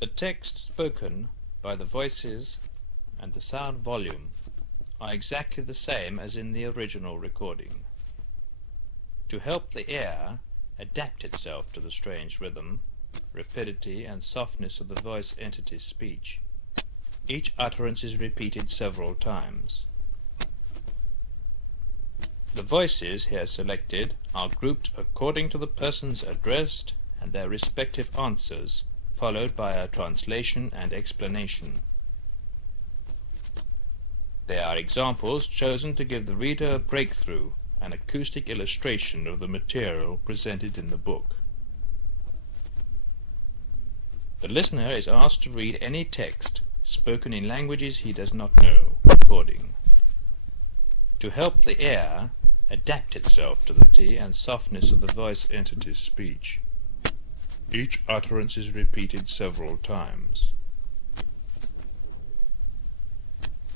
The text spoken by the voices and the sound volume are exactly the same as in the original recording. To help the ear adapt itself to the strange rhythm, rapidity and softness of the voice entity's speech, each utterance is repeated several times. The voices here selected are grouped according to the persons addressed and their respective answers, followed by a translation and explanation. They are examples chosen to give the reader a breakthrough, an acoustic illustration of the material presented in the book. The listener is asked to read any text spoken in languages he does not know, recording. To help the ear adapt itself to the rapidity and softness of the voice entity's speech, each utterance is repeated several times.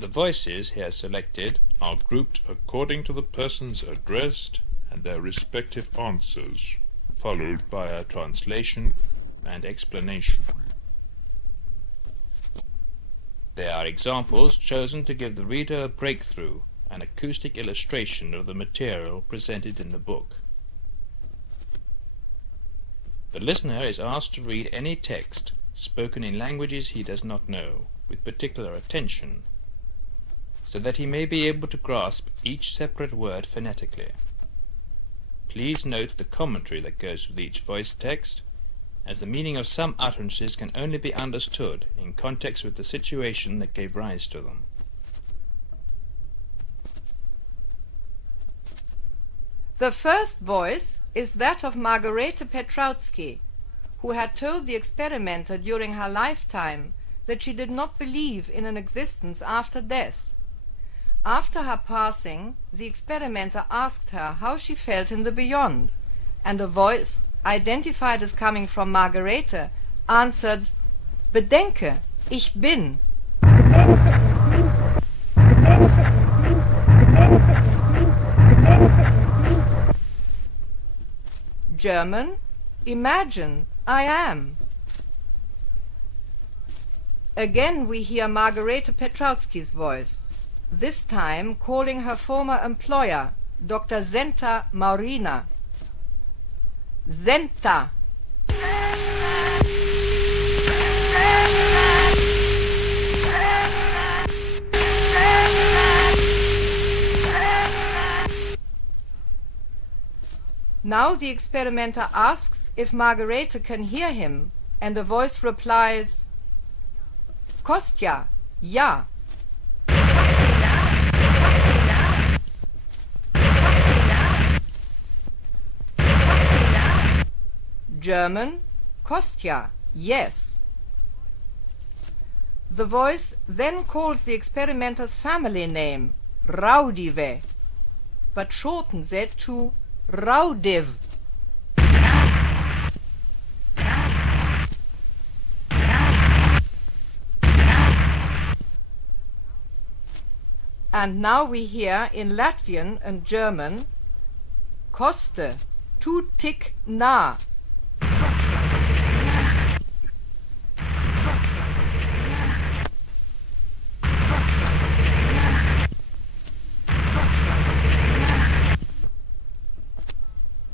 The voices here selected are grouped according to the persons addressed and their respective answers, followed by a translation and explanation. They are examples chosen to give the reader a breakthrough, an acoustic illustration of the material presented in the book. The listener is asked to read any text spoken in languages he does not know, with particular attention, so that he may be able to grasp each separate word phonetically. Please note the commentary that goes with each voice text, as the meaning of some utterances can only be understood in context with the situation that gave rise to them. The first voice is that of Margarete Petrautsky, who had told the experimenter during her lifetime that she did not believe in an existence after death. After her passing, the experimenter asked her how she felt in the beyond, and a voice, identified as coming from Margarete, answered, "Bedenke, ich bin." German, imagine, I am. Again we hear Margarete Petrautsky's voice, this time calling her former employer, Dr. Zenta Maurina. Zenta. Now the experimenter asks if Margarete can hear him, and a voice replies, "Kostja, ja." German, Kostja, yes. The voice then calls the experimenter's family name, Raudive, but shortens it to Raudive. And now we hear in Latvian and German, Koste, tu tik nah.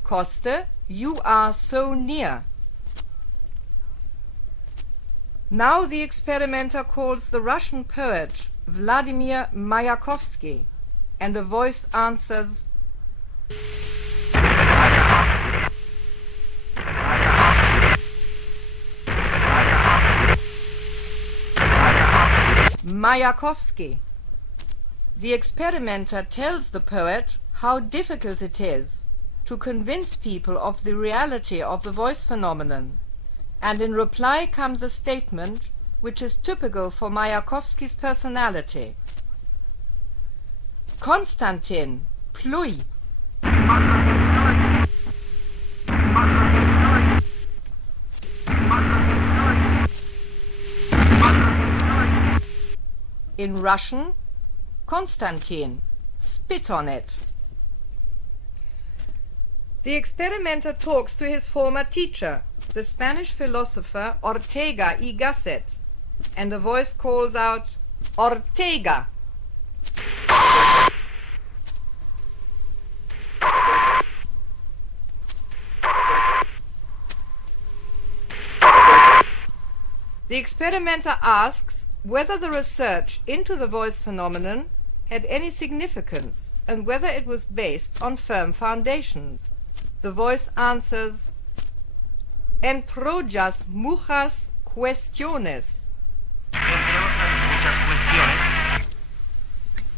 Koste, you are so near. Now the experimenter calls the Russian poet Vladimir Mayakovsky, and a voice answers, Mayakovsky. The experimenter tells the poet how difficult it is to convince people of the reality of the voice phenomenon, and in reply comes a statement which is typical for Mayakovsky's personality. Konstantin, pluj. In Russian, Konstantin, spit on it. The experimenter talks to his former teacher, the Spanish philosopher Ortega y Gasset, and a voice calls out, Ortega! The experimenter asks whether the research into the voice phenomenon had any significance and whether it was based on firm foundations. The voice answers, Entre otras muchas cuestiones. Entre otras muchas cuestiones.